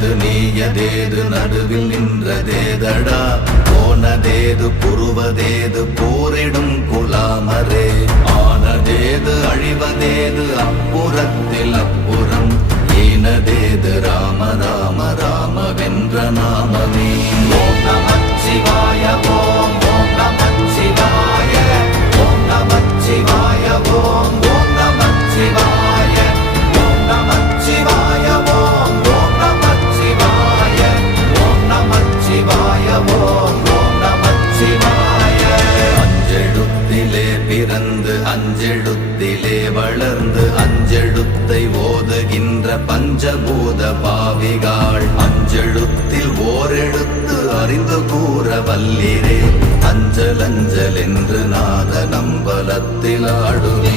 ஆயது நீயதேது நடுவில் நின்றதேதடா போனதேது புருவதேது போரிடும் குலாமரே ஆனதேது அழிவதேது அப்புறத்தில் அப்புறம் ஈனதேது ராம ராம ராம வென்ற நாமமே ஓம் நமச்சிவாய ஓம் ஓம் நமச்சிவாய ஓம் நமச்சிவாய ஓம் ஓம் நமச்சிவாய ஓம் நமச்சிவாய ஓம் ஓம் நமச்சிவாய ஓம் நமச்சிவாய ஓம் ஓம் நமச்சிவாய அஞ்செழுத்திலே பிறந்து அஞ்செழுத்திலே வளர்ந்து அஞ்செழுத்தை ஓதுகின்ற பஞ்சபூத பாவிகாள் அஞ்செழுத்தில் ஓரெழுத்து அறிந்து கூற வல்லிரே அஞ்சல் அஞ்சல் என்று நாத நம்பலத்தில் ஆடுவே